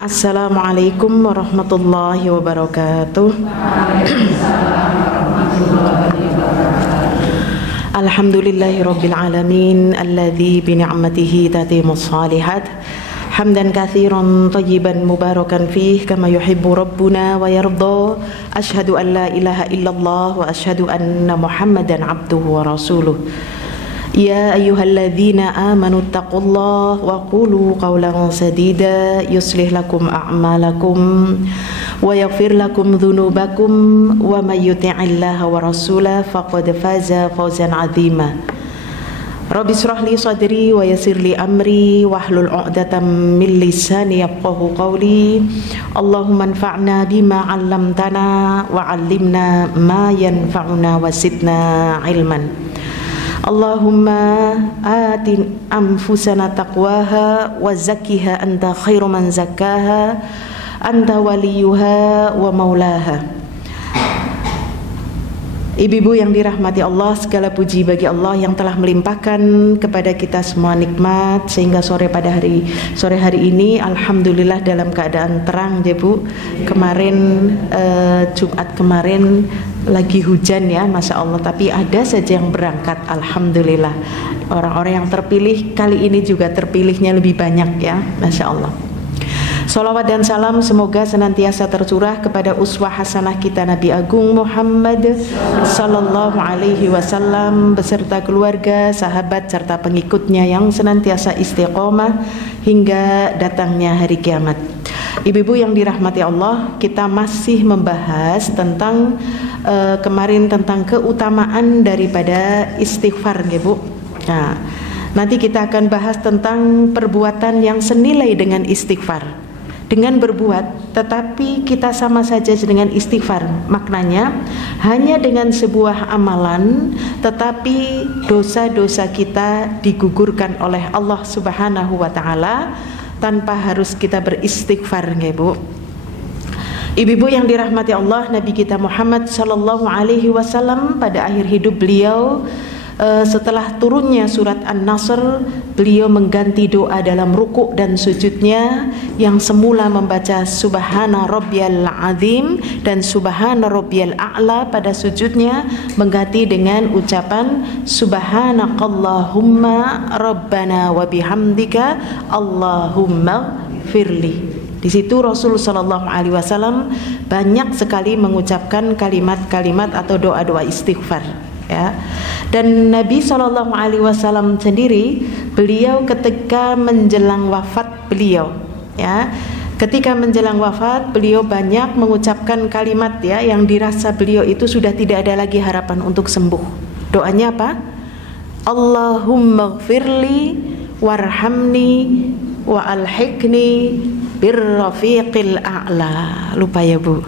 Assalamualaikum warahmatullahi wabarakatuh. Alhamdulillahi rabbil alamin alladzi bi ni'matihi tatimmus shalihat. Hamdan katsiran thayyiban mubarakan fih kama yuhibbu rabbuna wa yarda. Asyhadu an la ilaha illallah wa asyhadu anna Muhammadan abduhu wa rasuluh. Ya ayyuhalladzina amanu taqullaha wa qulu qawlan sadida yuslih lakum a'malakum wa yaghfir lakum dhunubakum wa may yuti'illaha wa rasulahu faqad faza fawzan 'azima. Rabbi shrah li sadri wa yassir li amri wahlul 'uqdatam min lisani yafqahu qawli. Allahumma anfa'na bima 'allamtana wa 'allimna ma yanfa'una wa zidna ilman. Allahumma atin anfusana taqwaha wa zakkiha anta khairu man zakkaha anta waliyuha wa maulaha. Ibu-ibu yang dirahmati Allah, segala puji bagi Allah yang telah melimpahkan kepada kita semua nikmat sehingga sore hari ini alhamdulillah dalam keadaan terang ya Bu. Kemarin Jumat kemarin lagi hujan ya, Masya Allah, tapi ada saja yang berangkat, alhamdulillah. Orang-orang yang terpilih kali ini juga terpilihnya lebih banyak ya, Masya Allah. Salawat dan salam semoga senantiasa tercurah kepada uswah hasanah kita Nabi Agung Muhammad sallallahu alaihi wasallam beserta keluarga, sahabat serta pengikutnya yang senantiasa istiqomah hingga datangnya hari kiamat. Ibu-ibu yang dirahmati Allah, kita masih membahas tentang kemarin tentang keutamaan daripada istighfar ya Bu. Nah, nanti kita akan bahas tentang perbuatan yang senilai dengan istighfar. Dengan berbuat, tetapi kita sama saja dengan istighfar. Maknanya hanya dengan sebuah amalan, tetapi dosa-dosa kita digugurkan oleh Allah Subhanahu wa Ta'ala tanpa harus kita beristighfar, ya Bu. Ibu-ibu yang dirahmati Allah, Nabi kita Muhammad sallallahu alaihi wasallam pada akhir hidup beliau, setelah turunnya surat An-Nasr, beliau mengganti doa dalam rukuk dan sujudnya yang semula membaca Subhana Rabbiyal Azim dan Subhana Rabbiyal A'la pada sujudnya, mengganti dengan ucapan Subhanakallahumma Rabbana wa bihamdika Allahumma firli. Di situ Rasul sallallahu alaihi wasallam banyak sekali mengucapkan kalimat-kalimat atau doa-doa istighfar ya. Dan Nabi sallallahu alaihi wasallam sendiri, beliau ketika menjelang wafat beliau ya, ketika menjelang wafat beliau banyak mengucapkan kalimat ya yang dirasa beliau itu sudah tidak ada lagi harapan untuk sembuh. Doanya apa? Allahumma gfirli warhamni wa alhiqni birrafiqil a'la. Lupa ya Bu.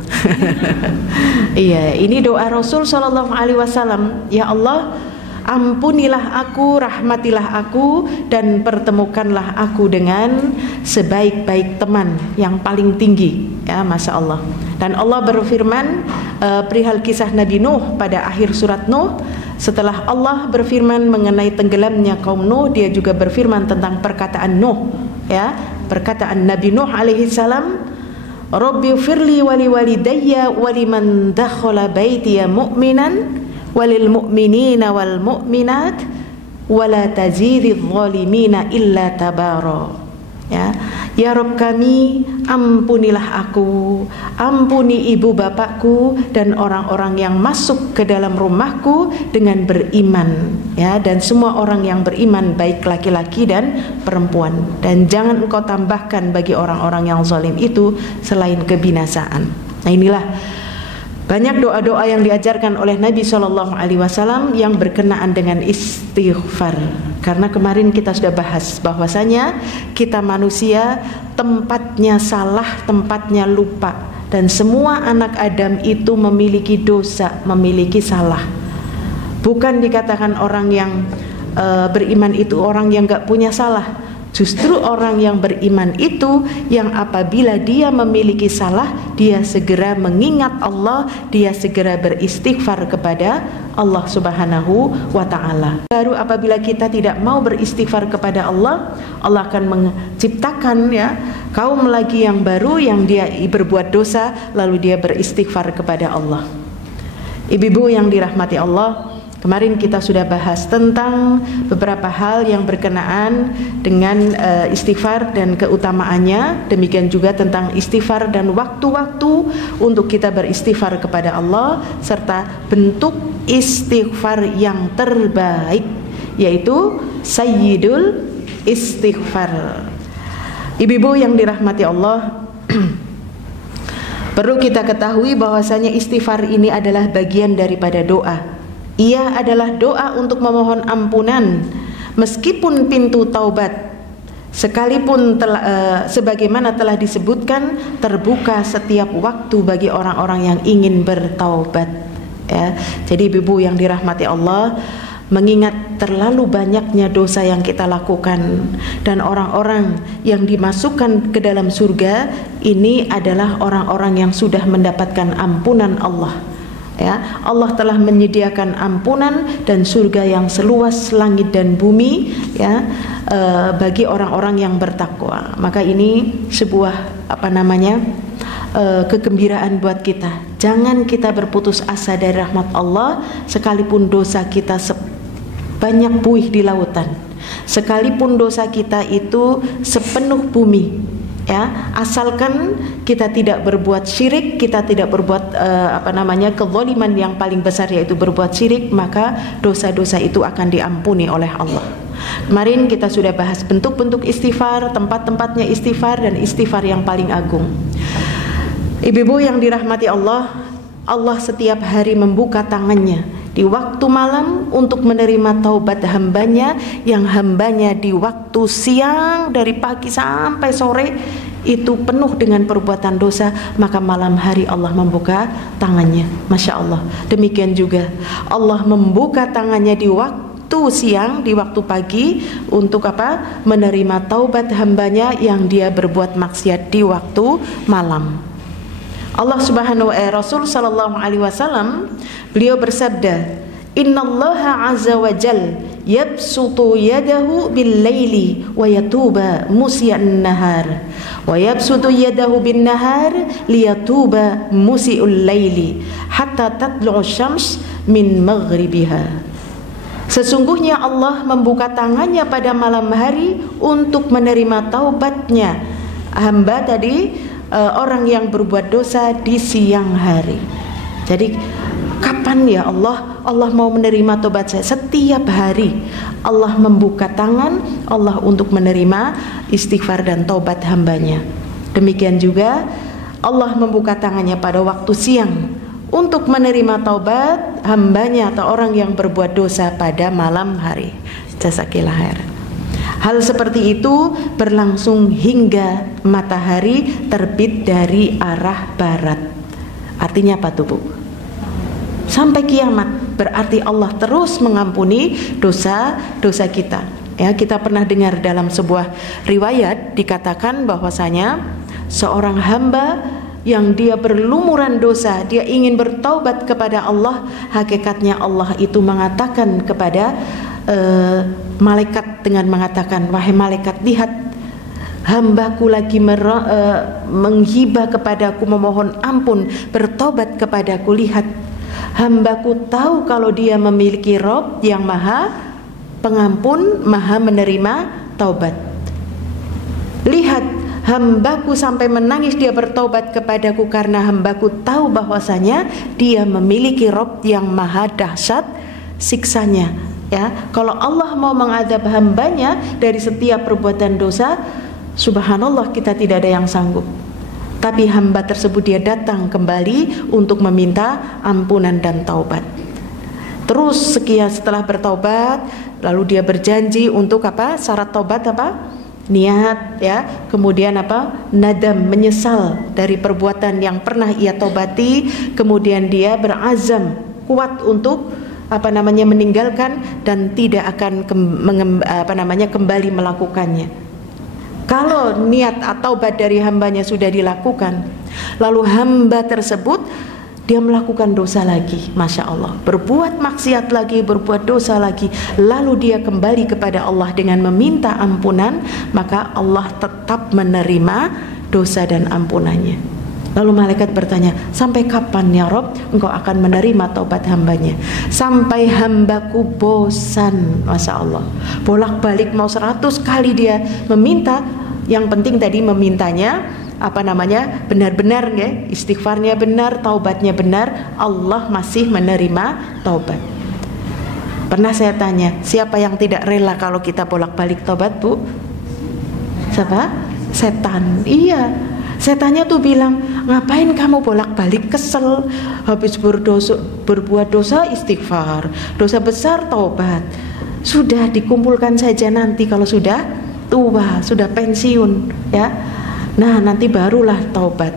Iya, ini doa Rasul sallallahu alaihi wasallam. Ya Allah, ampunilah aku, rahmatilah aku, dan pertemukanlah aku dengan sebaik-baik teman yang paling tinggi ya, Masya Allah. Dan Allah berfirman perihal kisah Nabi Nuh pada akhir surat Nuh. Setelah Allah berfirman mengenai tenggelamnya kaum Nuh, dia juga berfirman tentang perkataan Nuh ya, perkataan Nabi Nuh alaihi salam, Rabbi firli wali walidayya waliman dakhala baitiya mu'minan walil mu'minina wal mu'minat wala tazididz zalimina illa tabara. Ya Rabb kami, ampunilah aku, ampuni ibu bapakku dan orang-orang yang masuk ke dalam rumahku dengan beriman ya, dan semua orang yang beriman baik laki-laki dan perempuan, dan jangan engkau tambahkan bagi orang-orang yang zalim itu selain kebinasaan. Nah, inilah banyak doa-doa yang diajarkan oleh Nabi Shallallahu Alaihi Wasallam yang berkenaan dengan istighfar. Karena kemarin kita sudah bahas bahwasanya kita manusia tempatnya salah, tempatnya lupa, dan semua anak Adam itu memiliki dosa, memiliki salah. Bukan dikatakan orang yang beriman itu orang yang gak punya salah. Justru orang yang beriman itu yang apabila dia memiliki salah, dia segera mengingat Allah, dia segera beristighfar kepada Allah Subhanahu wa ta'ala. Baru apabila kita tidak mau beristighfar kepada Allah, Allah akan menciptakan kaum lagi yang baru yang dia berbuat dosa, lalu dia beristighfar kepada Allah. Ibu-ibu yang dirahmati Allah, kemarin kita sudah bahas tentang beberapa hal yang berkenaan dengan istighfar dan keutamaannya. Demikian juga tentang istighfar dan waktu-waktu untuk kita beristighfar kepada Allah, serta bentuk istighfar yang terbaik, yaitu sayyidul istighfar. Ibu-ibu yang dirahmati Allah, perlu kita ketahui bahwasanya istighfar ini adalah bagian daripada doa. Ia adalah doa untuk memohon ampunan, meskipun pintu taubat sekalipun sebagaimana telah disebutkan terbuka setiap waktu bagi orang-orang yang ingin bertaubat. Jadi ibu yang dirahmati Allah, mengingat terlalu banyaknya dosa yang kita lakukan dan orang-orang yang dimasukkan ke dalam surga ini adalah orang-orang yang sudah mendapatkan ampunan Allah. Allah telah menyediakan ampunan dan surga yang seluas langit dan bumi bagi orang-orang yang bertakwa. Maka ini sebuah kegembiraan buat kita. Jangan kita berputus asa dari rahmat Allah, sekalipun dosa kita sebanyak buih di lautan, sekalipun dosa kita itu sepenuh bumi. Asalkan kita tidak berbuat syirik, kita tidak berbuat kezaliman yang paling besar, yaitu berbuat syirik, maka dosa-dosa itu akan diampuni oleh Allah. Kemarin kita sudah bahas bentuk-bentuk istighfar, tempat-tempatnya istighfar, dan istighfar yang paling agung. Ibu-ibu yang dirahmati Allah, Allah setiap hari membuka tangannya di waktu malam untuk menerima taubat hambanya, yang hambanya di waktu siang dari pagi sampai sore itu penuh dengan perbuatan dosa, maka malam hari Allah membuka tangannya. Masya Allah. Demikian juga Allah membuka tangannya di waktu siang, di waktu pagi untuk menerima taubat hambanya yang dia berbuat maksiat di waktu malam. Allah Subhanahu wa ta'ala, Rasul sallallahu alaihi wasallam, beliau bersabda, "Innallaha azza wa jal yabsutu yadahu bil laili wa yatuba musii'an nahar wa yabsutu yadahu bin nahar liyatuba musii'ul laili hatta tatlu'u syams min maghribiha." Sesungguhnya Allah membuka tangannya pada malam hari untuk menerima taubatnya hamba tadi, orang yang berbuat dosa di siang hari. Jadi kapan ya Allah mau menerima tobat saya? Setiap hari Allah membuka tangan Allah untuk menerima istighfar dan tobat hambanya. Demikian juga Allah membuka tangannya pada waktu siang untuk menerima taubat hambanya atau orang yang berbuat dosa pada malam hari. Jazakillah khair. Hal seperti itu berlangsung hingga matahari terbit dari arah barat. Artinya apa tuh, Bu? Sampai kiamat. Berarti Allah terus mengampuni dosa-dosa kita. Kita pernah dengar dalam sebuah riwayat dikatakan bahwasanya seorang hamba yang dia berlumuran dosa, dia ingin bertaubat kepada Allah, hakikatnya Allah itu mengatakan kepada malaikat dengan mengatakan, "Wahai malaikat, lihat hambaku lagi menghibah kepadaku, memohon ampun, bertobat kepadaku. Lihat, hambaku tahu kalau dia memiliki Rabb yang maha pengampun, maha menerima taubat. Lihat, hambaku sampai menangis dia bertobat kepadaku karena hambaku tahu bahwasanya dia memiliki Rabb yang maha dahsyat siksanya." Kalau Allah mau mengadab hambanya dari setiap perbuatan dosa, subhanallah, kita tidak ada yang sanggup. Tapi hamba tersebut dia datang kembali untuk meminta ampunan dan taubat. Terus sekian setelah bertaubat, lalu dia berjanji untuk syarat taubat niat, kemudian nadam, menyesal dari perbuatan yang pernah ia taubati, kemudian dia berazam kuat untuk meninggalkan dan tidak akan kembali melakukannya. Kalau niat atau taubat dari hambanya sudah dilakukan, lalu hamba tersebut dia melakukan dosa lagi, Masya Allah, berbuat maksiat lagi, berbuat dosa lagi, lalu dia kembali kepada Allah dengan meminta ampunan, maka Allah tetap menerima dosa dan ampunannya. Lalu malaikat bertanya, sampai kapan ya Rob engkau akan menerima taubat hambanya? Sampai hambaku bosan, Masya Allah, bolak-balik mau 100 kali dia meminta. Yang penting tadi memintanya benar-benar ya, istighfarnya benar, taubatnya benar, Allah masih menerima taubat. Pernah saya tanya, siapa yang tidak rela kalau kita bolak-balik taubat, Bu? Siapa? Setan. Iya, setannya tuh bilang, ngapain kamu bolak-balik, kesel, habis berbuat dosa istighfar, dosa besar taubat, sudah dikumpulkan saja nanti kalau sudah tua, sudah pensiun ya. Nah, nanti barulah taubat.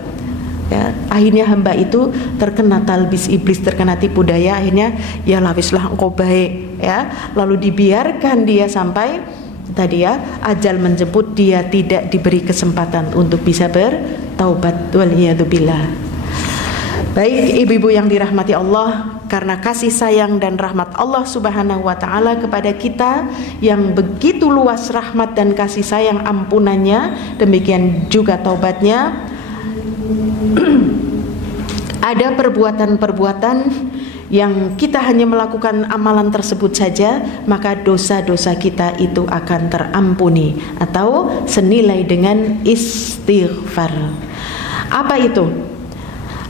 Ya, akhirnya hamba itu terkena talbis iblis, terkena tipu daya, akhirnya ya lawislah engkau baik ya. Lalu dibiarkan dia sampai tadi ya ajal menjemput, dia tidak diberi kesempatan untuk bisa bertaubat. Waliyadzubillah. Baik ibu-ibu yang dirahmati Allah, karena kasih sayang dan rahmat Allah Subhanahu wa taala kepada kita yang begitu luas rahmat dan kasih sayang ampunannya, demikian juga taubatnya. Ada perbuatan-perbuatan yang kita hanya melakukan amalan tersebut saja, maka dosa-dosa kita itu akan terampuni atau senilai dengan istighfar. Apa itu?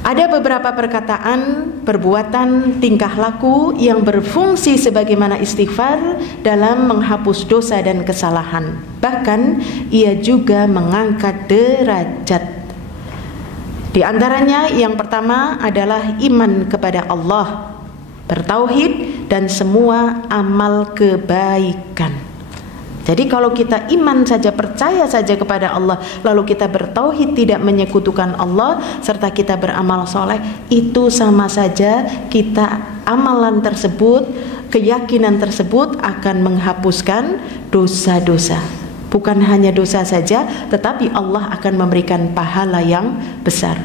Ada beberapa perkataan, perbuatan, tingkah laku yang berfungsi sebagaimana istighfar dalam menghapus dosa dan kesalahan. Bahkan ia juga mengangkat derajat. Di antaranya yang pertama adalah iman kepada Allah, bertauhid dan semua amal kebaikan. Jadi kalau kita iman saja, percaya saja kepada Allah, lalu kita bertauhid, tidak menyekutukan Allah, serta kita beramal soleh, itu sama saja kita amalan tersebut, keyakinan tersebut akan menghapuskan dosa-dosa. Bukan hanya dosa saja, tetapi Allah akan memberikan pahala yang besar.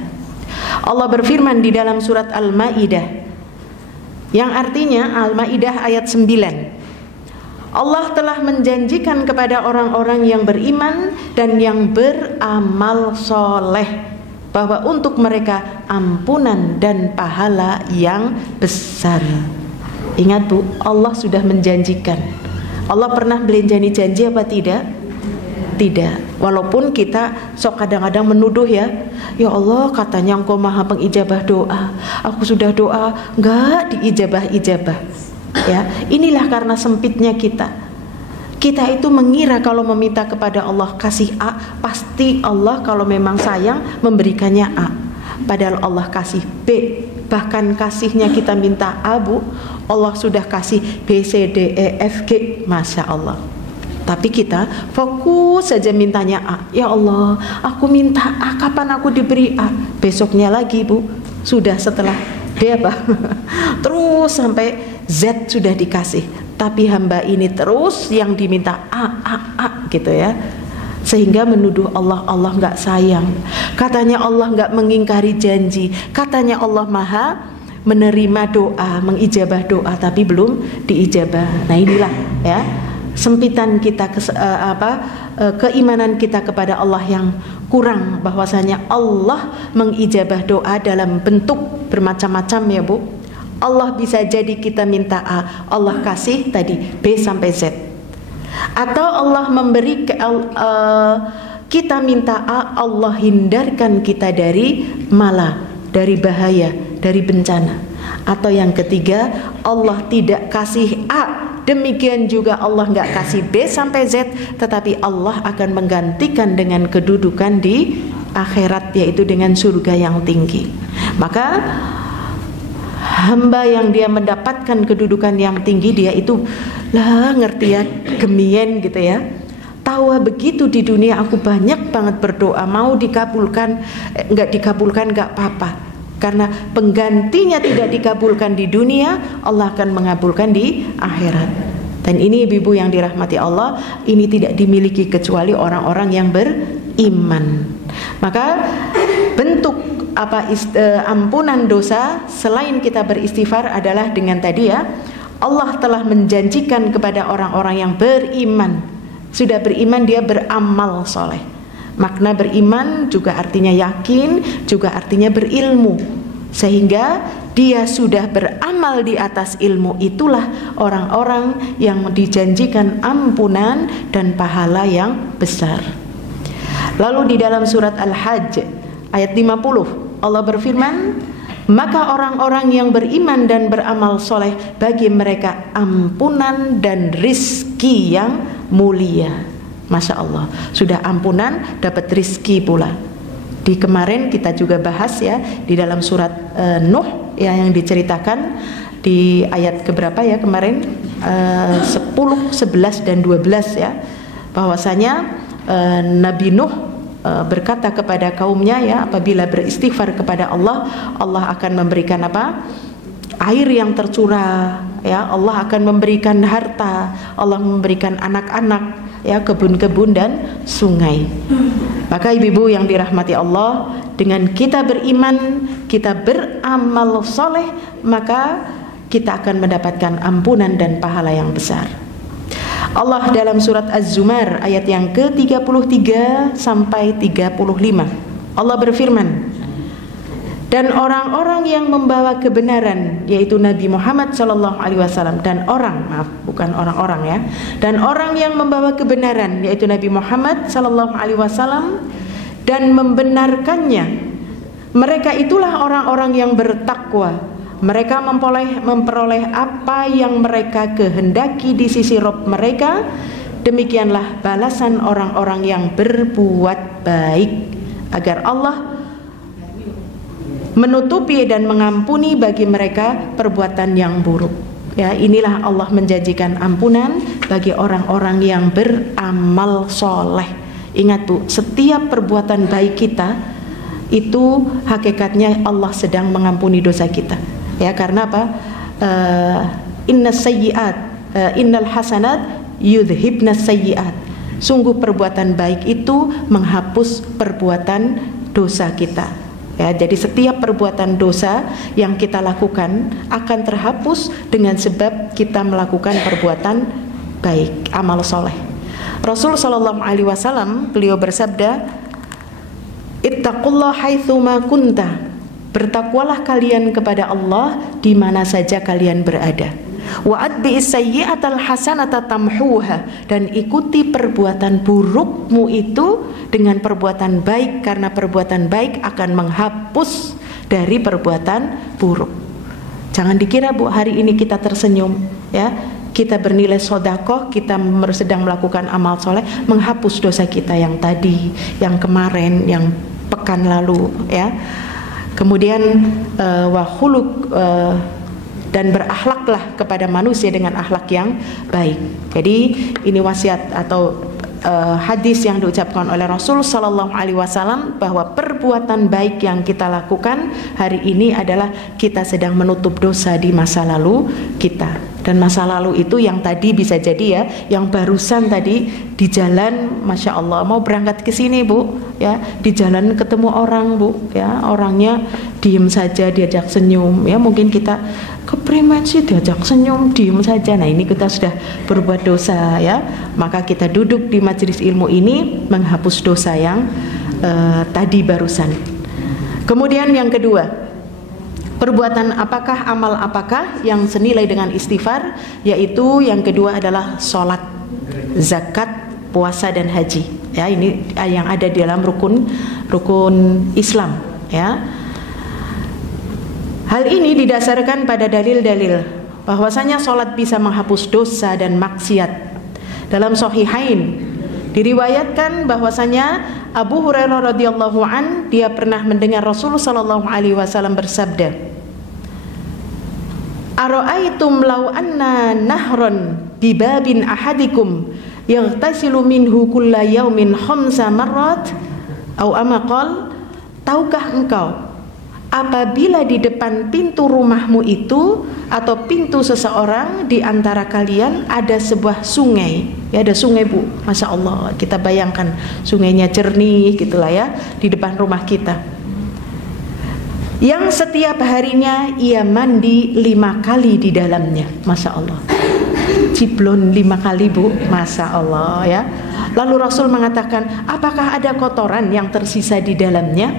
Allah berfirman di dalam surat Al-Maidah, yang artinya Al-Maidah ayat 9. Allah telah menjanjikan kepada orang-orang yang beriman dan yang beramal soleh bahwa untuk mereka ampunan dan pahala yang besar. Ingat Bu, Allah sudah menjanjikan. Allah pernah belanjani-janji apa tidak? Tidak. Walaupun kita sok kadang-kadang menuduh ya, ya Allah katanya engkau maha pengijabah doa, aku sudah doa enggak diijabah-ijabah. Ya, inilah karena sempitnya kita. Kita itu mengira kalau meminta kepada Allah kasih A, pasti Allah kalau memang sayang memberikannya A. Padahal Allah kasih B. Bahkan kasihnya kita minta A, Bu, Allah sudah kasih B, C, D, E, F, G. Masya Allah. Tapi kita fokus saja mintanya A. Ya Allah, aku minta A, kapan aku diberi A? Besoknya lagi, Bu, sudah setelah D apa? Terus sampai Z sudah dikasih, tapi hamba ini terus yang diminta A gitu ya, sehingga menuduh Allah nggak sayang. Katanya Allah nggak mengingkari janji, katanya Allah maha menerima doa, mengijabah doa, tapi belum diijabah. Nah inilah ya sempitan kita keimanan kita kepada Allah yang kurang, bahwasanya Allah mengijabah doa dalam bentuk bermacam-macam ya Bu. Allah bisa jadi kita minta A, Allah kasih tadi B sampai Z. Atau Allah memberi kita minta A, Allah hindarkan kita dari mala, dari bahaya, dari bencana. Atau yang ketiga, Allah tidak kasih A, demikian juga Allah nggak kasih B sampai Z, tetapi Allah akan menggantikan dengan kedudukan di akhirat, yaitu dengan surga yang tinggi. Maka hamba yang dia mendapatkan kedudukan yang tinggi, dia itu lah ngerti ya, gemien gitu ya, tahu begitu di dunia aku banyak banget berdoa, mau dikabulkan nggak dikabulkan nggak apa-apa, karena penggantinya tidak dikabulkan di dunia, Allah akan mengabulkan di akhirat. Dan ini ibu-ibu yang dirahmati Allah, ini tidak dimiliki kecuali orang-orang yang beriman. Maka bentuk ampunan dosa selain kita beristighfar adalah dengan tadi ya, Allah telah menjanjikan kepada orang-orang yang beriman. Sudah beriman dia beramal soleh. Makna beriman juga artinya yakin, juga artinya berilmu. Sehingga dia sudah beramal di atas ilmu, itulah orang-orang yang dijanjikan ampunan dan pahala yang besar. Lalu di dalam surat Al-Hajj ayat 50 Allah berfirman, maka orang-orang yang beriman dan beramal soleh bagi mereka ampunan dan rizki yang mulia. Masya Allah, sudah ampunan dapat rizki pula. Di kemarin kita juga bahas ya di dalam surat Nuh ya, yang diceritakan di ayat keberapa ya kemarin, 10, 11 dan 12 ya, bahwasanya Nabi Nuh berkata kepada kaumnya ya, apabila beristighfar kepada Allah, Allah akan memberikan apa? Air yang tercurah ya, Allah akan memberikan harta, Allah memberikan anak-anak ya, kebun-kebun dan sungai. Maka ibu-ibu yang dirahmati Allah, dengan kita beriman, kita beramal soleh, maka kita akan mendapatkan ampunan dan pahala yang besar. Allah dalam surat Az-Zumar ayat yang ke-33 sampai 35 Allah berfirman, dan orang-orang yang membawa kebenaran yaitu Nabi Muhammad SAW, dan dan orang yang membawa kebenaran yaitu Nabi Muhammad SAW dan membenarkannya, mereka itulah orang-orang yang bertakwa. Mereka memperoleh apa yang mereka kehendaki di sisi Rabb mereka. Demikianlah balasan orang-orang yang berbuat baik, agar Allah menutupi dan mengampuni bagi mereka perbuatan yang buruk. Ya, inilah Allah menjanjikan ampunan bagi orang-orang yang beramal soleh. Ingat Bu, setiap perbuatan baik kita itu hakikatnya Allah sedang mengampuni dosa kita. Ya, karena apa? Innal hasanat yudhibnas sayyiat. Sungguh perbuatan baik itu menghapus perbuatan dosa kita. Ya, jadi setiap perbuatan dosa yang kita lakukan akan terhapus dengan sebab kita melakukan perbuatan baik, amal soleh. Rasul sallallahu alaihi wasallam beliau bersabda, ittaqullah haitsuma kunta. Bertakwalah kalian kepada Allah di mana saja kalian berada. Wa atbi'is sayyi'atal hasanata tamhuha, dan ikuti perbuatan burukmu itu dengan perbuatan baik, karena perbuatan baik akan menghapus dari perbuatan buruk. Jangan dikira Bu, hari ini kita tersenyum ya, kita bernilai sedekah, kita sedang melakukan amal soleh, menghapus dosa kita yang tadi, yang kemarin, yang pekan lalu ya. Kemudian dan berakhlaklah kepada manusia dengan akhlak yang baik. Jadi ini wasiat atau hadis yang diucapkan oleh Rasul sallallahu alaihi wasallam, bahwa perbuatan baik yang kita lakukan hari ini adalah kita sedang menutup dosa di masa lalu kita. Dan masa lalu itu yang tadi bisa jadi ya, yang barusan tadi di jalan, masya Allah, mau berangkat ke sini Bu, ya di jalan ketemu orang Bu, ya orangnya diem saja diajak senyum, ya mungkin kita keprimen sih diajak senyum diem saja. Nah ini kita sudah berbuat dosa ya, maka kita duduk di majelis ilmu ini menghapus dosa yang tadi barusan. Kemudian yang kedua, perbuatan apakah, amal apakah yang senilai dengan istighfar? Yaitu yang kedua adalah sholat, zakat, puasa dan haji. Ya, ini yang ada di dalam rukun Islam. Ya, hal ini didasarkan pada dalil-dalil bahwasanya sholat bisa menghapus dosa dan maksiat. Dalam Sahihain diriwayatkan bahwasanya Abu Hurairah radhiyallahu an, dia pernah mendengar Rasulullah sallallahu alaihi wasallam bersabda, "Ara'aitum law anna nahron bi babin ahadikum yaghtasilu minhu kulla yaumin khamsa marrat?" Atau ama qala, tahukah engkau apabila di depan pintu rumahmu itu atau pintu seseorang di antara kalian ada sebuah sungai, ya ada sungai Bu, Masya Allah, kita bayangkan sungainya jernih gitulah ya di depan rumah kita, yang setiap harinya ia mandi 5 kali di dalamnya, Masya Allah, ciblon 5 kali Bu, Masya Allah ya. Lalu Rasul mengatakan, apakah ada kotoran yang tersisa di dalamnya?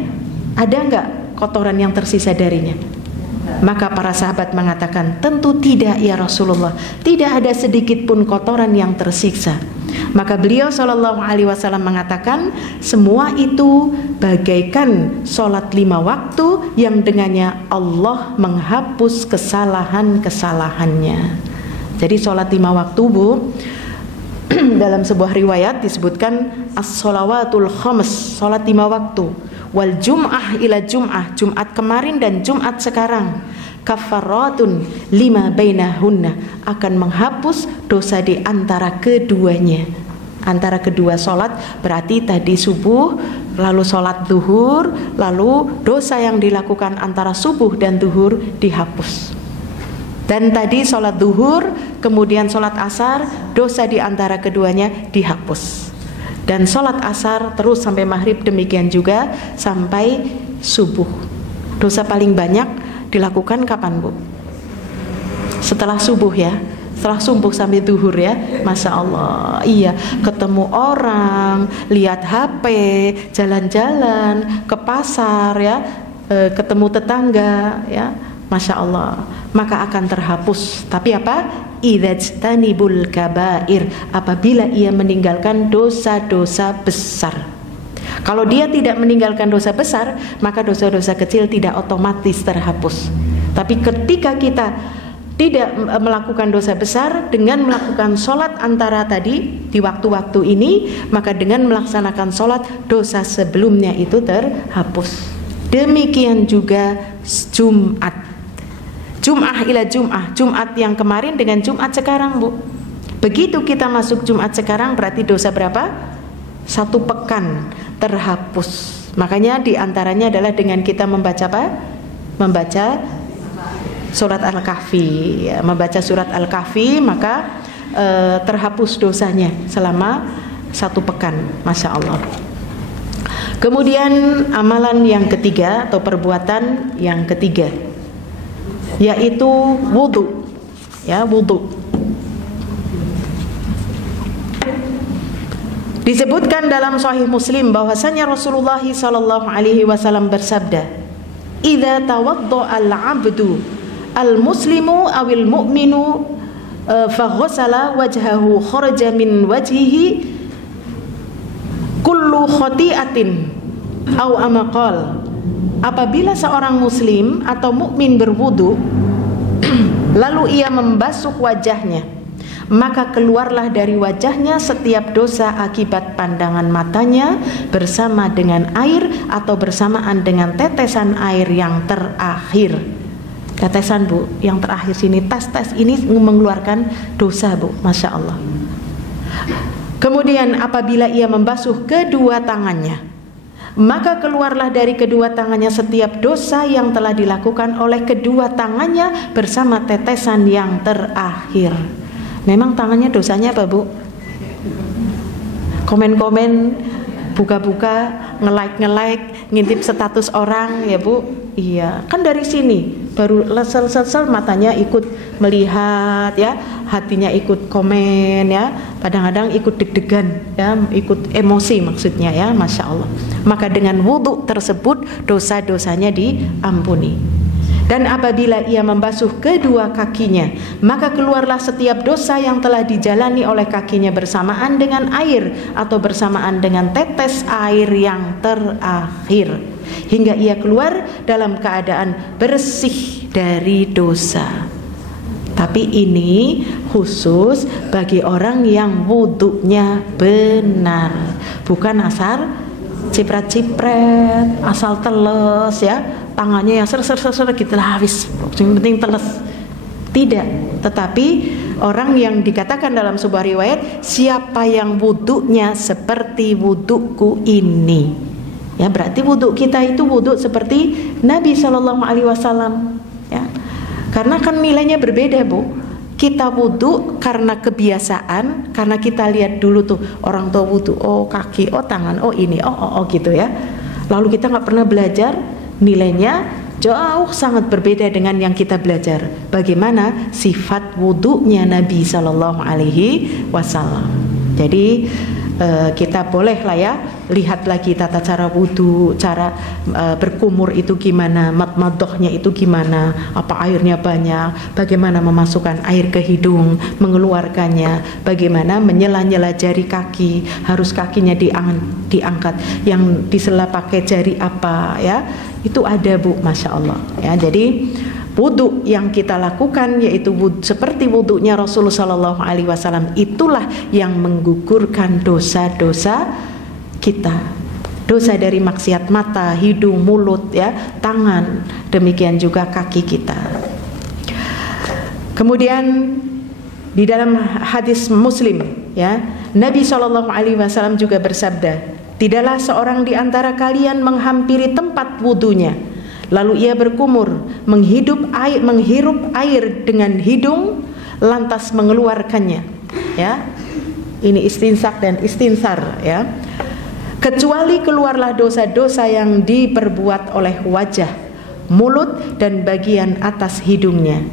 Ada enggak kotoran yang tersisa darinya? Maka para sahabat mengatakan, tentu tidak ya Rasulullah, tidak ada sedikit pun kotoran yang tersisa. Maka beliau SAW mengatakan, semua itu bagaikan sholat 5 waktu yang dengannya Allah menghapus kesalahan-kesalahannya. Jadi sholat 5 waktu Bu, dalam sebuah riwayat disebutkan as-sholawatul khams, sholat 5 waktu, wal jum'ah ila jum'ah, Jumat kemarin dan Jumat sekarang, kafaratun lima bainahunna, akan menghapus dosa di antara keduanya. Antara kedua sholat berarti tadi subuh, lalu sholat zuhur, lalu dosa yang dilakukan antara subuh dan zuhur dihapus. Dan tadi sholat zuhur, kemudian sholat asar, dosa di antara keduanya dihapus. Dan sholat asar terus sampai maghrib, demikian juga sampai subuh. Dosa paling banyak dilakukan kapan Bu? Setelah subuh ya, setelah subuh sampai zuhur ya, Masya Allah. Iya, ketemu orang, lihat HP, jalan-jalan ke pasar ya, ketemu tetangga ya, Masya Allah, maka akan terhapus. Tapi apa? Idzajtanibul kabair, apabila ia meninggalkan dosa-dosa besar. Kalau dia tidak meninggalkan dosa besar, maka dosa-dosa kecil tidak otomatis terhapus. Tapi ketika kita tidak melakukan dosa besar dengan melakukan sholat antara tadi di waktu-waktu ini, maka dengan melaksanakan sholat, dosa sebelumnya itu terhapus. Demikian juga Jumat, Jum'ah ila Jum'ah, Jumat yang kemarin dengan Jumat sekarang Bu. Begitu kita masuk Jumat sekarang, berarti dosa berapa? 1 pekan terhapus. Makanya diantaranya adalah dengan kita membaca apa? Membaca surat Al-Kahfi ya, membaca surat Al-Kahfi, maka terhapus dosanya selama 1 pekan, Masya Allah. Kemudian amalan yang ketiga atau perbuatan yang ketiga, yaitu wudu ya, wudu. Disebutkan dalam Sahih Muslim bahwasanya Rasulullah SAW bersabda, "Idza tawaddaa al-'abdu al-muslimu awil mu'minu faghasala wajhahu kharaja min wajhihi kullu khati'atin aw amaqal." Apabila seorang muslim atau mukmin berwudu lalu ia membasuh wajahnya, maka keluarlah dari wajahnya setiap dosa akibat pandangan matanya bersama dengan air atau bersamaan dengan tetesan air yang terakhir. Tetesan Bu, yang terakhir sini, tes ini mengeluarkan dosa Bu, Masya Allah. Kemudian apabila ia membasuh kedua tangannya, maka keluarlah dari kedua tangannya setiap dosa yang telah dilakukan oleh kedua tangannya bersama tetesan yang terakhir. Memang tangannya dosanya apa Bu? Komen-komen, buka-buka, nge-like, ngintip status orang ya Bu. Iya, kan dari sini baru lesel-lesel matanya ikut melihat ya, hatinya ikut komen ya, kadang-kadang ikut deg-degan ya, ikut emosi maksudnya ya, Masya Allah. Maka dengan wudhu tersebut dosa-dosanya diampuni. Dan apabila ia membasuh kedua kakinya, maka keluarlah setiap dosa yang telah dijalani oleh kakinya bersamaan dengan air atau bersamaan dengan tetes air yang terakhir, hingga ia keluar dalam keadaan bersih dari dosa. Tapi ini khusus bagi orang yang wudhunya benar, bukan asal cipret-cipret, asal teles ya, tangannya yang ser gitu lah, habis yang penting teles. Tidak, tetapi orang yang dikatakan dalam sebuah riwayat, siapa yang wudhunya seperti wudhuku ini Ya, berarti wudhu kita itu wudhu seperti Nabi Shallallahu Alaihi Wasallam. Ya, karena kan nilainya berbeda, Bu. Kita wudhu karena kebiasaan, karena kita lihat dulu tuh orang tua wudhu, oh kaki, oh tangan, oh ini, oh gitu ya. Lalu kita nggak pernah belajar, nilainya jauh sangat berbeda dengan yang kita belajar. Bagaimana sifat wudhunya Nabi Shallallahu Alaihi Wasallam. Jadi kita boleh lah ya lihat lagi tata cara wudhu, cara berkumur itu gimana, madmadohnya itu gimana, apa airnya banyak, bagaimana memasukkan air ke hidung, mengeluarkannya, bagaimana menyela-nyela jari kaki, harus kakinya diangkat, yang disela pakai jari apa ya, itu ada Bu, Masya Allah ya. Jadi wudhu yang kita lakukan yaitu seperti wudhunya Rasulullah Sallallahu Alaihi Wasallam, itulah yang menggugurkan dosa-dosa kita, dosa dari maksiat mata, hidung, mulut ya, tangan, demikian juga kaki kita. Kemudian di dalam hadis Muslim ya, Nabi Sallallahu Alaihi Wasallam juga bersabda, tidaklah seorang di antara kalian menghampiri tempat wudhunya lalu ia berkumur, menghirup air dengan hidung, lantas mengeluarkannya. Ya, ini istinsak dan istinsar. Ya, kecuali keluarlah dosa-dosa yang diperbuat oleh wajah, mulut dan bagian atas hidungnya.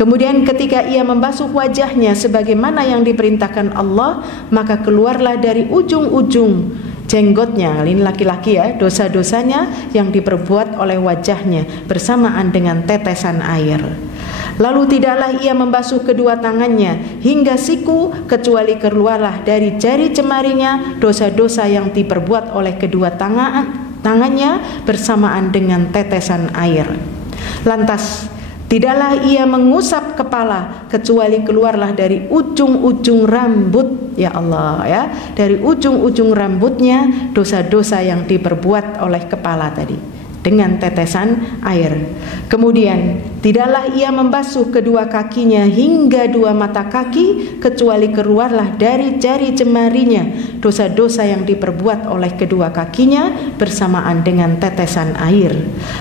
Kemudian ketika ia membasuh wajahnya sebagaimana yang diperintahkan Allah, maka keluarlah dari ujung-ujung jenggotnya, ini laki-laki ya, dosa-dosanya yang diperbuat oleh wajahnya bersamaan dengan tetesan air. Lalu tidaklah ia membasuh kedua tangannya hingga siku, kecuali keluarlah dari jari jemarinya dosa-dosa yang diperbuat oleh kedua tangannya bersamaan dengan tetesan air. Lantas tidaklah ia mengusap kepala kecuali keluarlah dari ujung-ujung rambut, ya Allah ya, dari ujung-ujung rambutnya dosa-dosa yang diperbuat oleh kepala tadi dengan tetesan air. Kemudian tidaklah ia membasuh kedua kakinya hingga dua mata kaki kecuali keluarlah dari jari jemarinya dosa-dosa yang diperbuat oleh kedua kakinya bersamaan dengan tetesan air.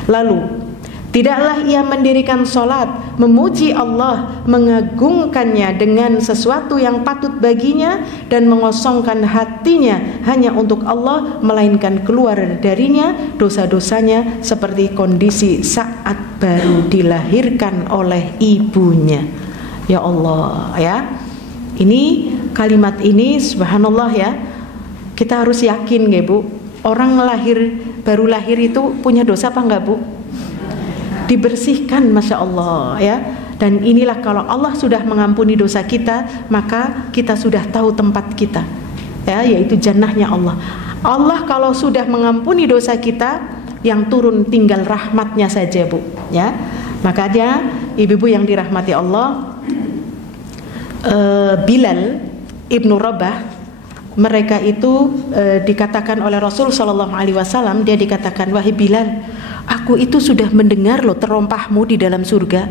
Lalu tidaklah ia mendirikan sholat, memuji Allah, mengagungkannya dengan sesuatu yang patut baginya dan mengosongkan hatinya hanya untuk Allah, melainkan keluar darinya dosa-dosanya seperti kondisi saat baru dilahirkan oleh ibunya. Ya Allah ya, ini kalimat ini subhanallah ya, kita harus yakin ya Bu, orang baru lahir itu punya dosa apa enggak Bu? Dibersihkan, Masya Allah ya. Dan inilah kalau Allah sudah mengampuni dosa kita, maka kita sudah tahu tempat kita ya, yaitu jannahnya Allah. Allah kalau sudah mengampuni dosa kita, yang turun tinggal rahmatnya saja Bu ya. Makanya ibu-ibu yang dirahmati Allah, Bilal Ibnu Rabah, mereka itu dikatakan oleh Rasul Sallallahu Alaihi Wasallam, dia dikatakan, wahai Bilal, aku itu sudah mendengar loh terompahmu di dalam surga.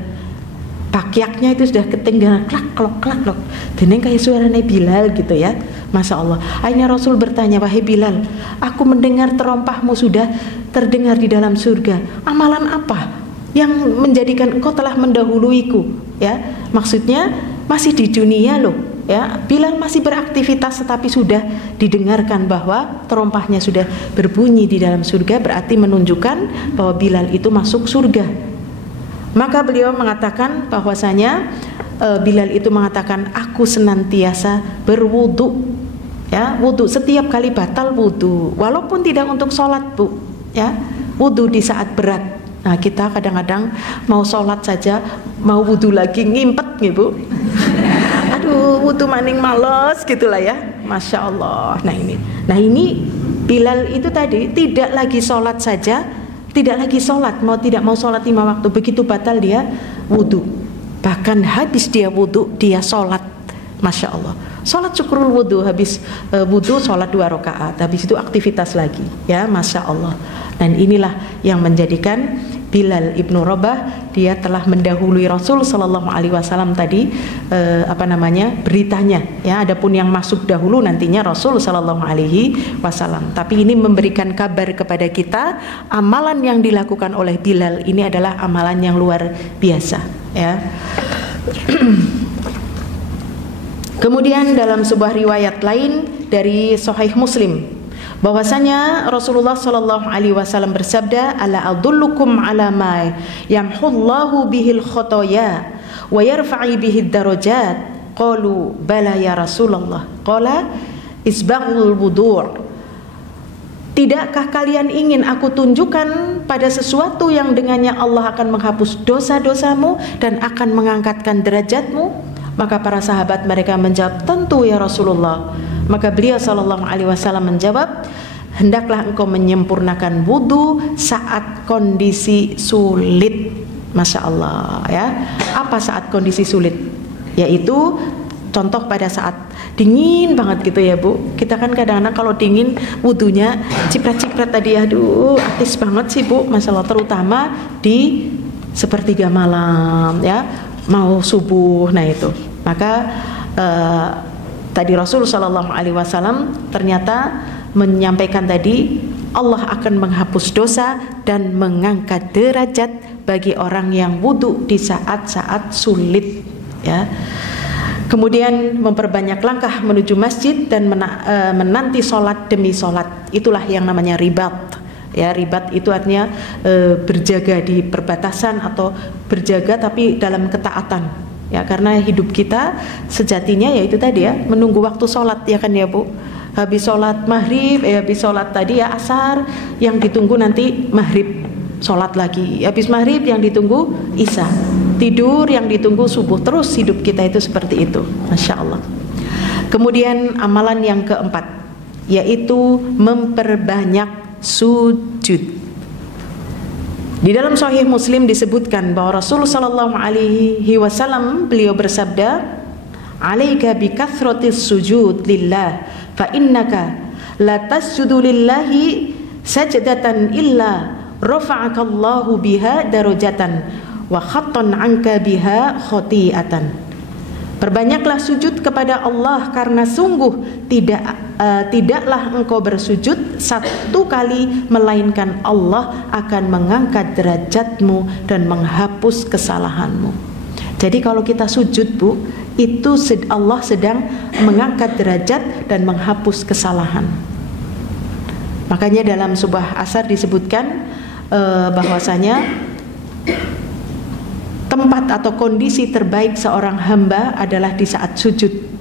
Pakyaknya itu sudah ketinggalan klak klok klak klok. Deneng kayak suaranya Bilal gitu ya. Masya Allah. Akhirnya Rasul bertanya, wahai Bilal, aku mendengar terompahmu sudah terdengar di dalam surga. Amalan apa yang menjadikan engkau telah mendahuluiku? Ya, maksudnya masih di dunia loh. Ya, Bilal masih beraktivitas tetapi sudah didengarkan bahwa terompahnya sudah berbunyi di dalam surga, berarti menunjukkan bahwa Bilal itu masuk surga. Maka beliau mengatakan bahwasanya Bilal itu mengatakan, aku senantiasa berwudu ya, wudu setiap kali batal wudu, walaupun tidak untuk sholat Bu ya, wudu di saat berat. Nah kita kadang-kadang mau sholat saja mau wudu lagi ngimpet nih Bu. Aduh, wudu maning males gitulah ya, Masya Allah. Nah ini Bilal itu tadi tidak lagi sholat saja, tidak lagi sholat, tidak mau sholat 5 waktu, begitu batal dia wudu. Bahkan habis dia wudu dia sholat, Masya Allah. Sholat syukurul wudu, habis wudu sholat 2 rakaat, habis itu aktivitas lagi ya, Masya Allah. Dan inilah yang menjadikan Bilal ibnu Rabah, dia telah mendahului Rasul Sallallahu Alaihi Wasallam tadi beritanya ya. Adapun yang masuk dahulu nantinya Rasul Sallallahu Alaihi Wasallam. Tapi ini memberikan kabar kepada kita, amalan yang dilakukan oleh Bilal ini adalah amalan yang luar biasa ya. Kemudian dalam sebuah riwayat lain dari Sahih Muslim bahwasanya Rasulullah Shallallahu Alaihi Wasallam bersabda, ala adullukum ala ma yamhullahu bihil khotoya wa yarfa'i bihid darajat. Qalu bala ya Rasulullah. Qala isbaghul wudu'. Tidakkah kalian ingin aku tunjukkan pada sesuatu yang dengannya Allah akan menghapus dosa-dosamu dan akan mengangkatkan derajatmu? Maka para sahabat mereka menjawab, tentu ya Rasulullah. Maka beliau Sallallahu Alaihi Wasallam menjawab, hendaklah engkau menyempurnakan wudu saat kondisi sulit. Masya Allah ya. Apa saat kondisi sulit? Yaitu contoh pada saat dingin banget gitu ya Bu. Kita kan kadang-kadang kalau dingin wudunya ciprat-ciprat tadi, aduh artis banget sih Bu. Masya Allah, terutama di sepertiga malam ya, mau subuh. Nah itu maka tadi Rasul Shallallahu Alaihi Wasallam ternyata menyampaikan tadi, Allah akan menghapus dosa dan mengangkat derajat bagi orang yang wudu di saat-saat sulit ya. Kemudian memperbanyak langkah menuju masjid dan menanti sholat demi sholat. Itulah yang namanya ribat ya. Ribat itu artinya berjaga di perbatasan atau berjaga tapi dalam ketaatan ya, karena hidup kita sejatinya yaitu tadi ya, menunggu waktu sholat ya kan ya Bu. Habis sholat maghrib, habis sholat tadi ya asar, yang ditunggu nanti maghrib, sholat lagi. Habis maghrib yang ditunggu isya, tidur yang ditunggu subuh. Terus hidup kita itu seperti itu, Masya Allah. Kemudian amalan yang keempat yaitu memperbanyak sujud. Di dalam Sahih Muslim disebutkan bahwa Rasul Sallallahu Alaihi Wasallam beliau bersabda, "Alaika bi kathratis sujud lillah, fa innaka la tasjudu lillahi sajdatan illa rafa'akallahu biha darajatan wa khattan 'anka biha khati'atan." Perbanyaklah sujud kepada Allah karena sungguh tidaklah engkau bersujud satu kali melainkan Allah akan mengangkat derajatmu dan menghapus kesalahanmu. Jadi kalau kita sujud Bu, itu Allah sedang mengangkat derajat dan menghapus kesalahan. Makanya dalam sebuah asar disebutkan bahwasanya tempat atau kondisi terbaik seorang hamba adalah di saat sujud.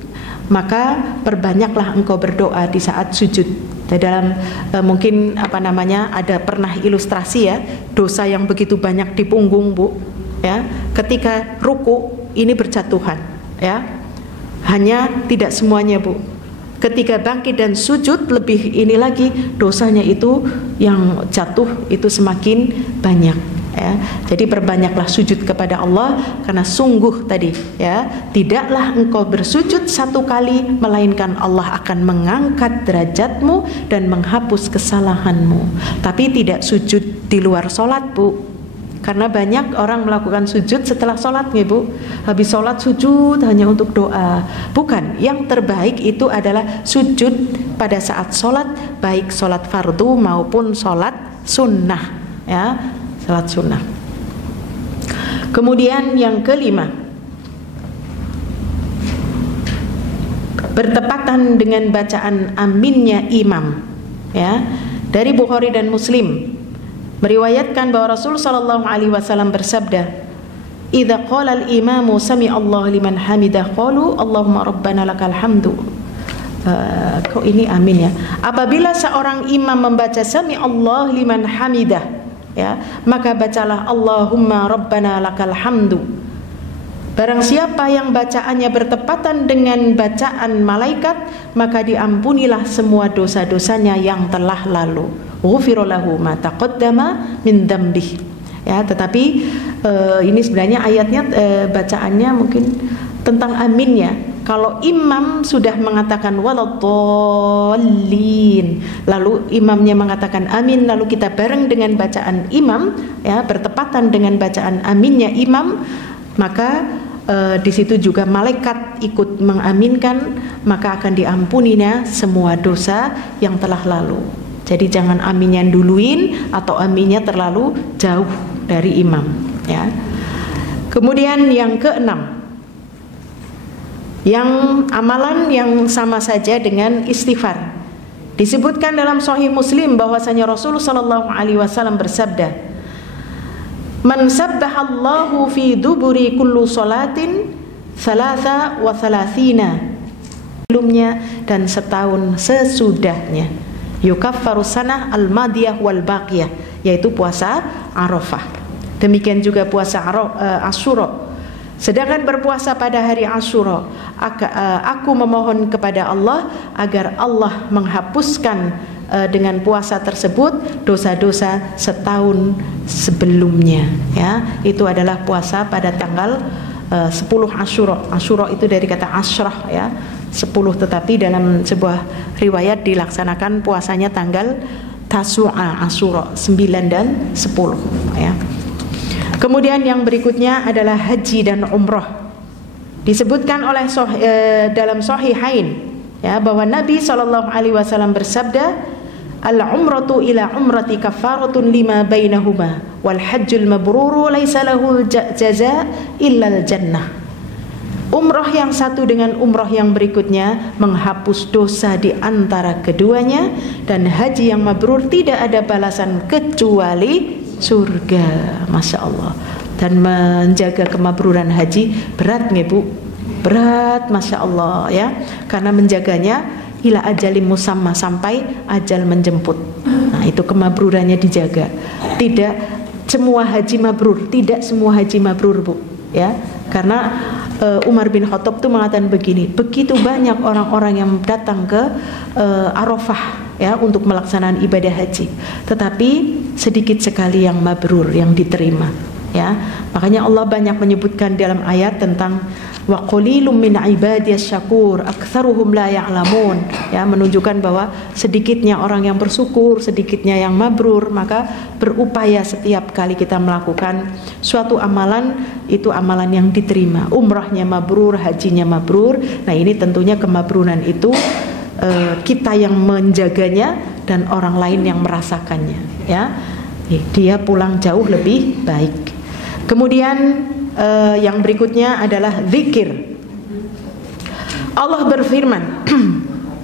Maka perbanyaklah engkau berdoa di saat sujud. Dalam mungkin ada pernah ilustrasi ya, dosa yang begitu banyak di punggung Bu ya, ketika ruku ini berjatuhan ya. Hanya tidak semuanya Bu. Ketika bangkit dan sujud lebih ini lagi, dosanya itu yang jatuh itu semakin banyak ya. Jadi perbanyaklah sujud kepada Allah karena sungguh tadi ya, tidaklah engkau bersujud satu kali melainkan Allah akan mengangkat derajatmu dan menghapus kesalahanmu. Tapi tidak sujud di luar sholat Bu, karena banyak orang melakukan sujud setelah sholat nih Bu. Habis sholat sujud hanya untuk doa. Bukan, yang terbaik itu adalah sujud pada saat sholat, baik sholat fardu maupun sholat sunnah ya, sholat sunnah. Kemudian yang kelima, bertepatan dengan bacaan aminnya imam ya. Dari Bukhari dan Muslim meriwayatkan bahwa Rasul sallallahu alaihi wasallam bersabda, "Idza qala al-imamu sami Allah liman hamidah qalu Allahumma rabbana lakal hamdu." Kok ini amin ya? Apabila seorang imam membaca sami Allah liman hamidah ya, maka bacalah Allahumma rabbana lakal hamdu. Barang siapa yang bacaannya bertepatan dengan bacaan malaikat, maka diampunilah semua dosa-dosanya yang telah lalu. Ghufira lahu ma taqaddama min dzambih. Ya, tetapi ini sebenarnya ayatnya bacaannya mungkin tentang aminnya kalau imam sudah mengatakan waladdallin, lalu imamnya mengatakan amin, lalu kita bareng dengan bacaan imam, ya, bertepatan dengan bacaan aminnya imam, maka di situ juga malaikat ikut mengaminkan, maka akan diampuninya semua dosa yang telah lalu. Jadi jangan aminnya duluin atau aminnya terlalu jauh dari imam, ya. Kemudian yang keenam, yang amalan yang sama saja dengan istighfar. Disebutkan dalam Sahih Muslim bahwasanya Rasulullah sallallahu alaihi wasallam bersabda, "Man sabbahallahu fi duburi kullu salatin thalatha wa thalathina." Sebelumnya dan setahun sesudahnya. Yukaffaru sanah al-madiyah wal baqiyah, yaitu puasa Arafah. Demikian juga puasa Asyura. Sedangkan berpuasa pada hari Asyura, aku memohon kepada Allah agar Allah menghapuskan dengan puasa tersebut dosa-dosa setahun sebelumnya, ya. Itu adalah puasa pada tanggal 10 Asyura. Asyura itu dari kata asyrah, ya, 10, tetapi dalam sebuah riwayat dilaksanakan puasanya tanggal Tasu'a Asyura, 9 dan 10, ya. Kemudian yang berikutnya adalah haji dan umrah. Disebutkan oleh dalam Sahihain, ya, bahwa Nabi SAW bersabda, "Al-umratu ila umrati kafaratun lima bainahuma wal hajjul mabruru laisa lahu jaza illa al-jannah." Umrah yang satu dengan umrah yang berikutnya menghapus dosa di antara keduanya, dan haji yang mabrur tidak ada balasan kecuali surga. Masya Allah. Dan menjaga kemabruran haji berat nggih Bu? Berat, Masya Allah, ya. Karena menjaganya ila ajalim musamma, sampai ajal menjemput. Nah, itu kemabrurannya dijaga. Tidak semua haji mabrur, tidak semua haji mabrur Bu, ya. Karena Umar bin Khattab itu mengatakan begini, begitu banyak orang-orang yang datang ke Arafah, ya, untuk melaksanakan ibadah haji, tetapi sedikit sekali yang mabrur, yang diterima, ya. Makanya Allah banyak menyebutkan dalam ayat tentang wa qalilum min ibadiyas syakur aktsaruhum la ya'lamun, ya, menunjukkan bahwa sedikitnya orang yang bersyukur, sedikitnya yang mabrur. Maka berupaya setiap kali kita melakukan suatu amalan, itu amalan yang diterima. Umrahnya mabrur, hajinya mabrur. Nah, ini tentunya kemabruran itu kita yang menjaganya dan orang lain yang merasakannya, ya. Dia pulang jauh lebih baik. Kemudian yang berikutnya adalah zikir. Allah berfirman,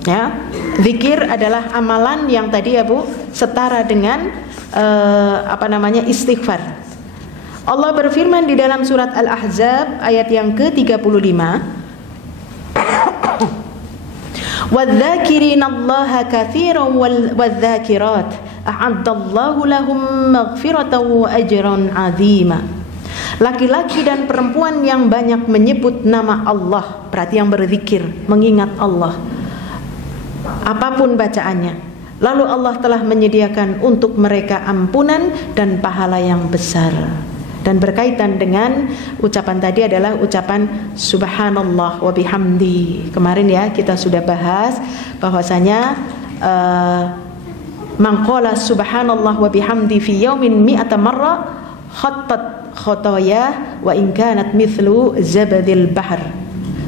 ya, zikir adalah amalan yang tadi, ya Bu, setara dengan istighfar. Allah berfirman di dalam surat Al-Ahzab ayat yang ke-35, "Wadz-dzakirinallaha katsiran wadz-dzakirat a'addallahu lahum maghfiratan wa ajran 'azima." Laki-laki dan perempuan yang banyak menyebut nama Allah, berarti yang berzikir, mengingat Allah, apapun bacaannya, lalu Allah telah menyediakan untuk mereka ampunan dan pahala yang besar. Dan berkaitan dengan ucapan tadi adalah ucapan subhanallah wa bihamdi. Kemarin, ya, kita sudah bahas bahwasanya man qala subhanallah wa bihamdi fi yaumin mi'ata marra khattat khotoyah wa in kanat mithlu zabadil bahr.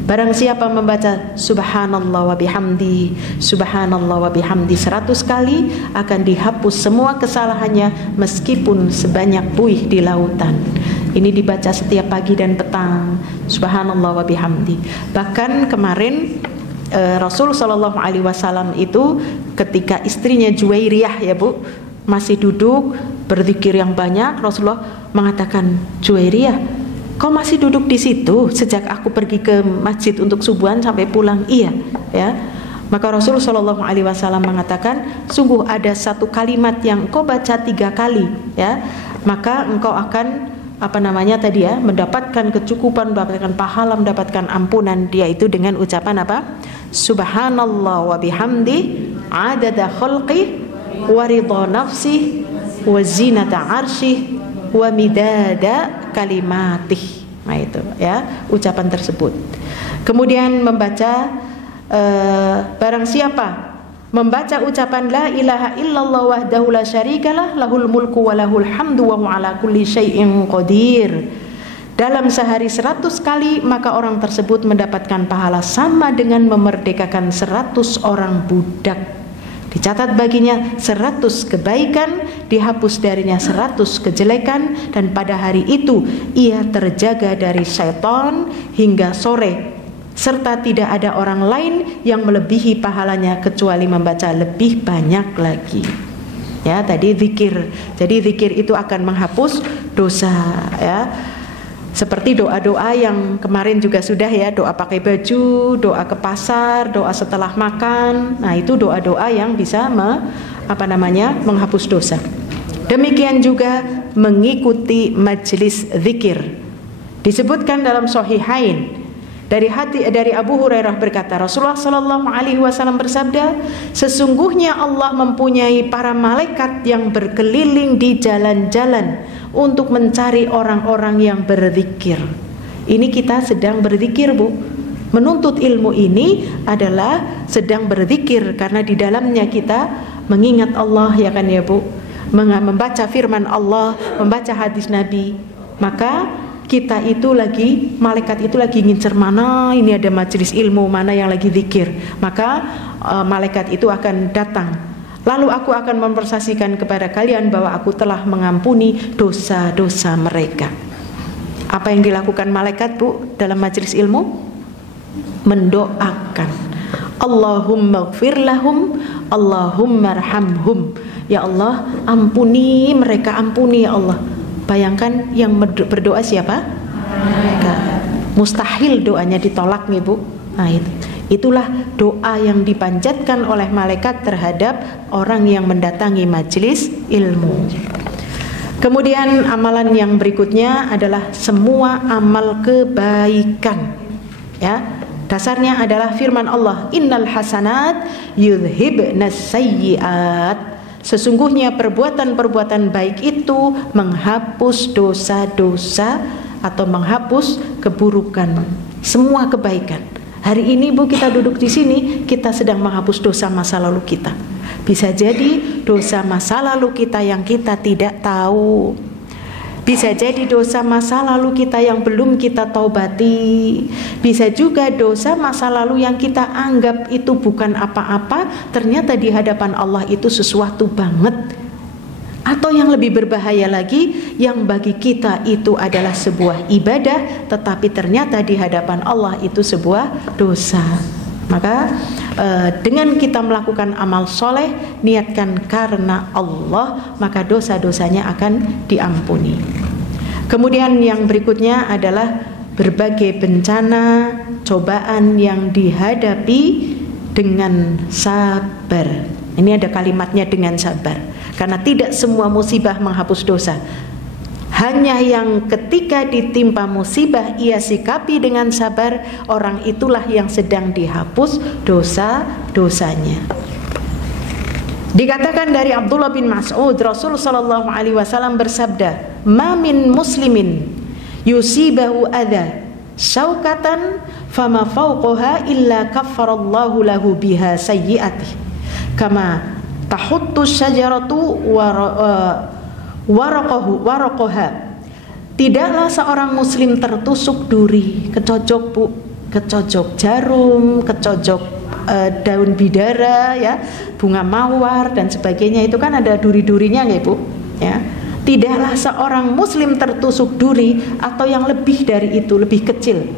Barang siapa membaca subhanallah wa bihamdi, subhanallah wa bihamdi 100 kali, akan dihapus semua kesalahannya meskipun sebanyak buih di lautan. Ini dibaca setiap pagi dan petang, subhanallah wa bihamdi. Bahkan kemarin Rasul sallallahu alaihi wasallam itu ketika istrinya Juwairiyah, ya Bu, masih duduk berzikir yang banyak, Rasulullah mengatakan, "Juwairiyah, kau masih duduk di situ sejak aku pergi ke masjid untuk subuhan sampai pulang?" "Iya." Ya. Maka Rasulullah Shallallahu Alaihi Wasallam mengatakan, sungguh ada satu kalimat yang kau baca 3 kali, ya, maka engkau akan mendapatkan kecukupan, mendapatkan pahala, mendapatkan ampunan. Dia itu dengan ucapan apa? Subhanallah wa bihamdi adada khalqi wa ridha nafsi wa zinata arsyih wa midada kalimatih. Nah itu ya ucapan tersebut. Kemudian membaca barang siapa membaca ucapan la ilaha illallah wahdahu la syarikalah lahul mulku wa lahul hamdu wa huwa ala kulli syai'in qadir dalam sehari 100 kali, maka orang tersebut mendapatkan pahala sama dengan memerdekakan 100 orang budak. Dicatat baginya 100 kebaikan, dihapus darinya 100 kejelekan, dan pada hari itu ia terjaga dari syaitan hingga sore, serta tidak ada orang lain yang melebihi pahalanya kecuali membaca lebih banyak lagi. Ya, tadi zikir. Jadi zikir itu akan menghapus dosa ya. Seperti doa-doa yang kemarin juga sudah ya, doa pakai baju, doa ke pasar, doa setelah makan. Nah, itu doa-doa yang bisa menghapus dosa. Demikian juga mengikuti majelis zikir. Disebutkan dalam Sahihain dari Abu Hurairah berkata, Rasulullah sallallahu alaihi wasallam bersabda, sesungguhnya Allah mempunyai para malaikat yang berkeliling di jalan-jalan untuk mencari orang-orang yang berzikir. Ini kita sedang berzikir, Bu. Menuntut ilmu ini adalah sedang berzikir karena di dalamnya kita mengingat Allah, ya kan ya, Bu. Membaca firman Allah, membaca hadis Nabi. Maka kita itu lagi, malaikat itu lagi ngincer mana ini ada majelis ilmu, mana yang lagi zikir. Maka malaikat itu akan datang. Lalu aku akan mempersaksikan kepada kalian bahwa aku telah mengampuni dosa-dosa mereka. Apa yang dilakukan malaikat, Bu, dalam majelis ilmu? Mendoakan. Allahumma ighfir lahum, Allahumma arhamhum. Ya Allah, ampuni mereka, ampuni ya Allah. Bayangkan yang berdoa siapa? Mereka. Mustahil doanya ditolak nih, Bu. Nah, itulah doa yang dipanjatkan oleh malaikat terhadap orang yang mendatangi majelis ilmu. Kemudian amalan yang berikutnya adalah semua amal kebaikan. Ya, dasarnya adalah firman Allah, innal hasanat yudhibnas sayyiat. Sesungguhnya perbuatan-perbuatan baik itu menghapus dosa-dosa atau menghapus keburukan, semua kebaikan. Hari ini, Bu, kita duduk di sini, kita sedang menghapus dosa masa lalu kita. Bisa jadi dosa masa lalu kita yang kita tidak tahu. Bisa jadi dosa masa lalu kita yang belum kita taubati. Bisa juga dosa masa lalu yang kita anggap itu bukan apa-apa, ternyata di hadapan Allah itu sesuatu banget. Atau yang lebih berbahaya lagi, yang bagi kita itu adalah sebuah ibadah, tetapi ternyata di hadapan Allah itu sebuah dosa. Maka dengan kita melakukan amal soleh, niatkan karena Allah, maka dosa-dosanya akan diampuni. Kemudian yang berikutnya adalah berbagai bencana, cobaan yang dihadapi dengan sabar. Ini ada kalimatnya, dengan sabar. Karena tidak semua musibah menghapus dosa. Hanya yang ketika ditimpa musibah ia sikapi dengan sabar, orang itulah yang sedang dihapus dosa-dosanya. Dikatakan dari Abdullah bin Mas'ud, Rasul sallallahu alaihi wasallam bersabda, "Ma min muslimin yusibahu adza syaukatan fama fawqaha illa kaffarallahu lahu biha sayyi'atihi kama tahuttu syajaratu waraqaha." Tidaklah seorang muslim tertusuk duri, kecocok, Bu, kecocok jarum, kecocok daun bidara, ya, bunga mawar dan sebagainya, itu kan ada duri-durinya ya, Bu, ya. Tidaklah seorang muslim tertusuk duri atau yang lebih dari itu, lebih kecil.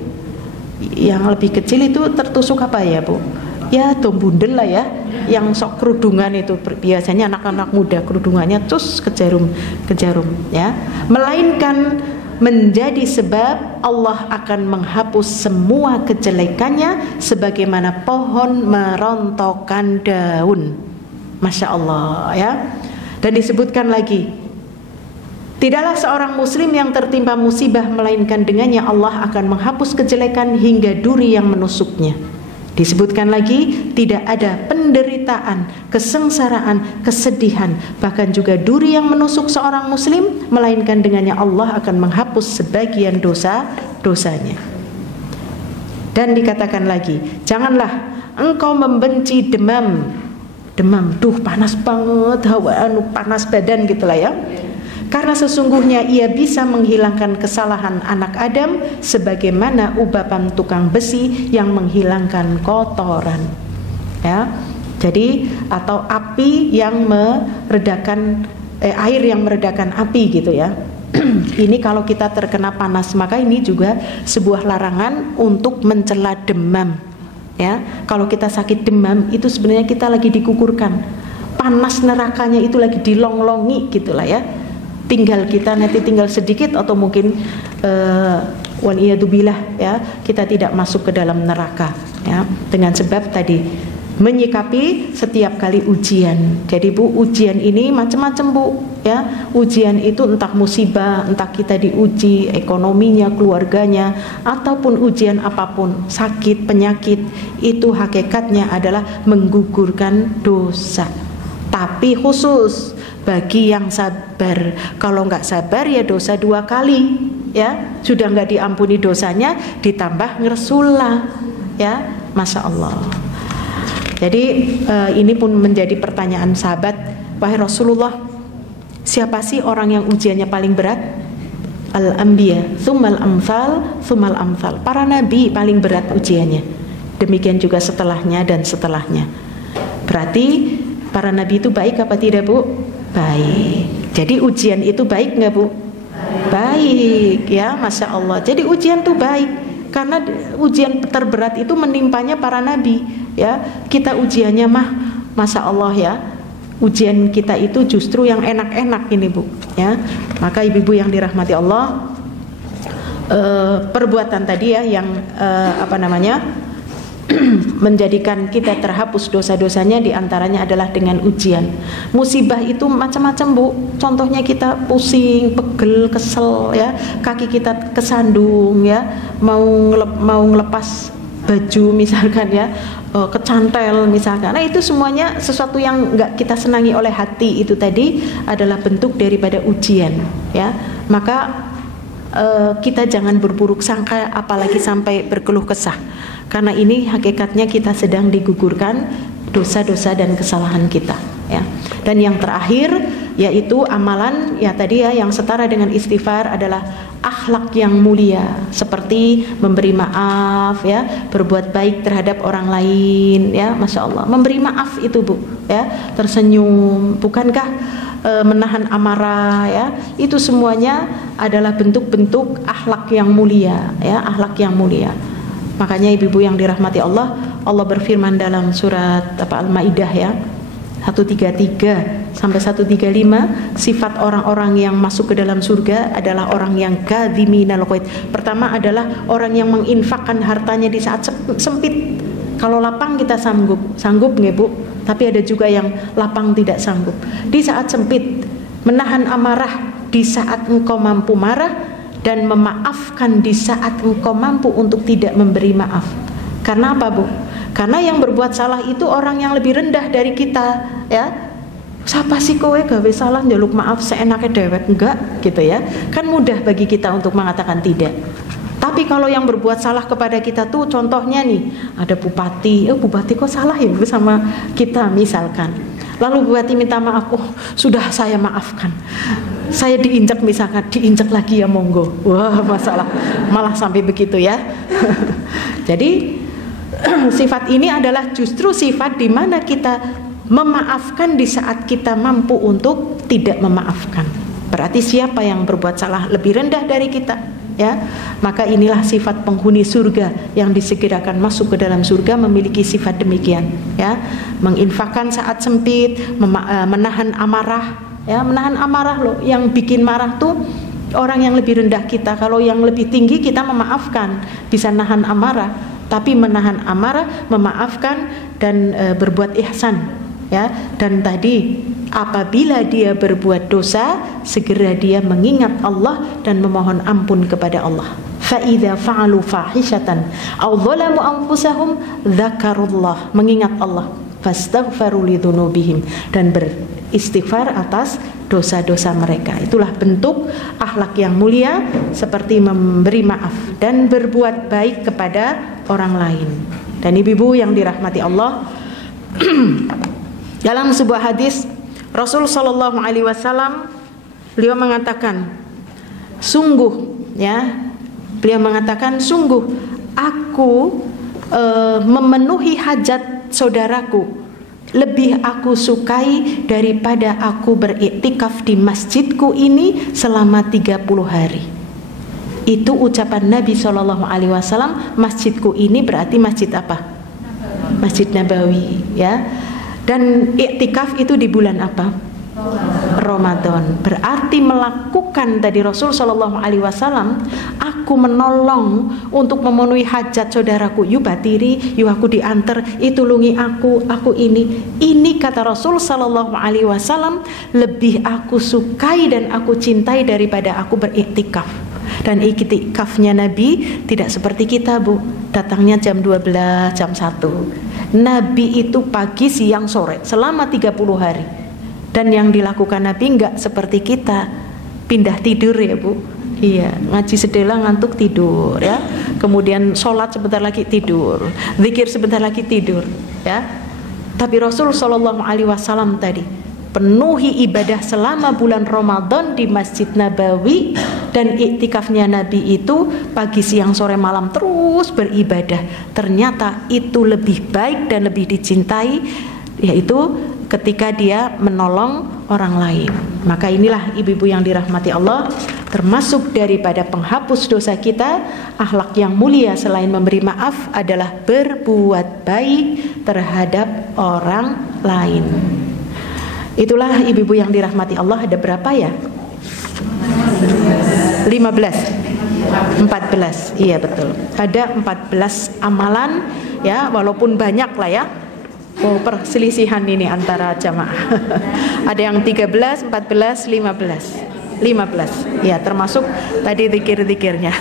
Yang lebih kecil itu tertusuk apa ya, Bu? Ya, tombundel lah ya, yang sok kerudungan itu, biasanya anak-anak muda kerudungannya cus ke jarum ya. Melainkan menjadi sebab Allah akan menghapus semua kejelekannya sebagaimana pohon merontokkan daun. Masya Allah, ya. Dan disebutkan lagi, tidaklah seorang muslim yang tertimpa musibah melainkan dengannya Allah akan menghapus kejelekan hingga duri yang menusuknya. Disebutkan lagi, tidak ada penderitaan, kesengsaraan, kesedihan, bahkan juga duri yang menusuk seorang muslim, melainkan dengannya Allah akan menghapus sebagian dosa-dosanya. Dan dikatakan lagi, janganlah engkau membenci demam, duh panas banget, hawa panas badan gitulah ya. Karena sesungguhnya ia bisa menghilangkan kesalahan anak Adam sebagaimana ubapan tukang besi yang menghilangkan kotoran. Ya. Jadi atau api yang meredakan air yang meredakan api gitu ya. Ini kalau kita terkena panas, maka ini juga sebuah larangan untuk mencela demam. Ya. Kalau kita sakit demam itu sebenarnya kita lagi dikukurkan. Panas nerakanya itu lagi dilonglongi gitulah ya. Tinggal kita nanti tinggal sedikit atau mungkin waliyadzubillah ya, kita tidak masuk ke dalam neraka ya, dengan sebab tadi menyikapi setiap kali ujian. Jadi Bu, ujian ini macam-macam Bu ya. Ujian itu entah musibah, entah kita diuji ekonominya, keluarganya, ataupun ujian apapun, sakit, penyakit, itu hakikatnya adalah menggugurkan dosa. Tapi khusus bagi yang sabar. Kalau nggak sabar ya dosa 2 kali ya, sudah nggak diampuni dosanya ditambah ngersula ya, Masya Allah. Jadi ini pun menjadi pertanyaan sahabat, wahai Rasulullah, siapa sih orang yang ujiannya paling berat? Al-anbiya, tsummal amsal, tsummal amsal. Para nabi paling berat ujiannya. Demikian juga setelahnya dan setelahnya. Berarti para nabi itu baik apa tidak Bu? Baik. Jadi ujian itu baik nggak Bu? Baik ya, Masya Allah. Jadi ujian itu baik, karena ujian terberat itu menimpanya para nabi ya. Kita ujiannya mah Masya Allah ya, ujian kita itu justru yang enak-enak ini Bu ya. Maka ibu-ibu yang dirahmati Allah, perbuatan tadi ya yang menjadikan kita terhapus dosa-dosanya, diantaranya adalah dengan ujian. Musibah itu macam-macam Bu. Contohnya kita pusing, pegel, kesel ya, kaki kita kesandung ya, mau ngelepas baju misalkan ya, kecantel misalkan. Nah itu semuanya sesuatu yang nggak kita senangi oleh hati, itu tadi adalah bentuk daripada ujian ya. Maka kita jangan berburuk sangka, apalagi sampai berkeluh kesah, karena ini hakikatnya kita sedang digugurkan dosa-dosa dan kesalahan kita ya. Dan yang terakhir yaitu amalan ya tadi ya, yang setara dengan istighfar adalah akhlak yang mulia, seperti memberi maaf ya, berbuat baik terhadap orang lain ya, Masya Allah. Memberi maaf itu Bu ya, tersenyum, bukankah menahan amarah ya, itu semuanya adalah bentuk-bentuk akhlak yang mulia ya, akhlak yang mulia. Makanya ibu-ibu yang dirahmati Allah, Allah berfirman dalam surat Al-Maidah ya 133 sampai 135, sifat orang-orang yang masuk ke dalam surga adalah orang yang kadhiminal ghaidh. Pertama adalah orang yang menginfakkan hartanya di saat sempit. Kalau lapang kita sanggup nggih Bu, tapi ada juga yang lapang tidak sanggup. Di saat sempit, menahan amarah di saat engkau mampu marah, dan memaafkan di saat engkau mampu untuk tidak memberi maaf. Karena apa Bu? Karena yang berbuat salah itu orang yang lebih rendah dari kita ya. Siapa sih kowe gawe salah njaluk maaf seenaknya dewek? Enggak gitu ya. Kan mudah bagi kita untuk mengatakan tidak. Tapi kalau yang berbuat salah kepada kita tuh, contohnya nih, ada bupati, bupati kok salah ya sama kita misalkan. Lalu bupati minta maaf, oh sudah saya maafkan. Saya diinjak misalkan, diinjak lagi ya monggo. Wah masalah, malah sampai begitu ya. Jadi sifat ini adalah justru sifat di mana kita memaafkan di saat kita mampu untuk tidak memaafkan. Berarti siapa yang berbuat salah lebih rendah dari kita ya, maka inilah sifat penghuni surga yang disegerakan masuk ke dalam surga, memiliki sifat demikian ya, menginfakkan saat sempit, menahan amarah ya. Menahan amarah loh, yang bikin marah tuh orang yang lebih rendah kita. Kalau yang lebih tinggi kita memaafkan, bisa nahan amarah, tapi menahan amarah, memaafkan dan berbuat ihsan ya. Dan tadi apabila dia berbuat dosa, segera dia mengingat Allah dan memohon ampun kepada Allah. fa idza fa'alu fahishatan aw dzalamu anfusahum dzakarullah, mengingat Allah, fastaghfaru lidzunubihim, dan beristighfar atas dosa-dosa mereka. Itulah bentuk akhlak yang mulia, seperti memberi maaf dan berbuat baik kepada orang lain. Dan ibu-ibu yang dirahmati Allah, dalam sebuah hadis Rasul sallallahu alaihi wasallam beliau mengatakan, sungguh aku memenuhi hajat saudaraku lebih aku sukai daripada aku beriktikaf di masjidku ini selama 30 hari. Itu ucapan Nabi SAW. Masjidku ini berarti masjid apa? Masjid Nabawi, ya. Dan iktikaf itu di bulan apa? Ramadan. Berarti melakukan tadi Rasul SAW, aku menolong untuk memenuhi hajat saudaraku, yuk batiri, yuk aku diantar, tulungi aku ini kata Rasul SAW lebih aku sukai dan aku cintai daripada aku beriktikaf. Dan iktikafnya Nabi tidak seperti kita, Bu, datangnya jam 12, jam 1. Nabi itu pagi, siang, sore selama 30 hari. Dan yang dilakukan Nabi enggak seperti kita pindah tidur, ya Bu. Iya, ngaji sedela ngantuk tidur, ya. Kemudian sholat sebentar lagi tidur, zikir sebentar lagi tidur, ya. Tapi Rasul SAW tadi penuhi ibadah selama bulan Ramadan di Masjid Nabawi, dan iktikafnya Nabi itu pagi, siang, sore, malam terus beribadah. Ternyata itu lebih baik dan lebih dicintai, yaitu ketika dia menolong orang lain. Maka inilah ibu-ibu yang dirahmati Allah, termasuk daripada penghapus dosa kita, akhlak yang mulia selain memberi maaf adalah berbuat baik terhadap orang lain. Itulah ibu-ibu yang dirahmati Allah. Ada berapa ya? 15, 14. Iya betul. Ada 14 amalan, ya, walaupun banyak lah, ya. Oh, perselisihan ini antara jamaah. Ada yang 13, 14, 15. Ya, termasuk tadi zikir-zikirnya.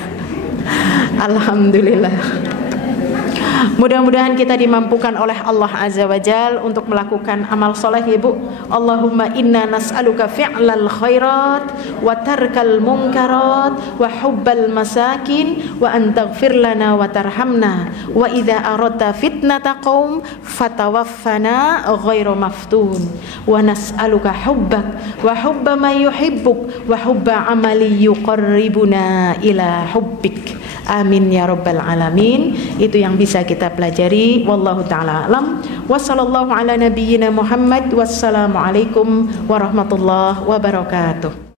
Alhamdulillah. Mudah-mudahan kita dimampukan oleh Allah Azza wa Jal untuk melakukan amal soleh, Ibu. Allahumma inna nas'aluka fi'lal khairat wa tarkal munkarat wa hubbal masakin wa an taghfir lana wa tarhamna wa idza aradta fitnata qaum fatawaffana ghairu maftun wa nas'aluka hubbak wa hubba ma yuhibbuk wa hubba amali yuqarribuna ila hubbik. Amin ya rabbal alamin. Itu yang bisa kita pelajari. Wallahu ta'ala alam. Wassallallahu ala nabiyyina Muhammad. Wassalamualaikum warahmatullahi wabarakatuh.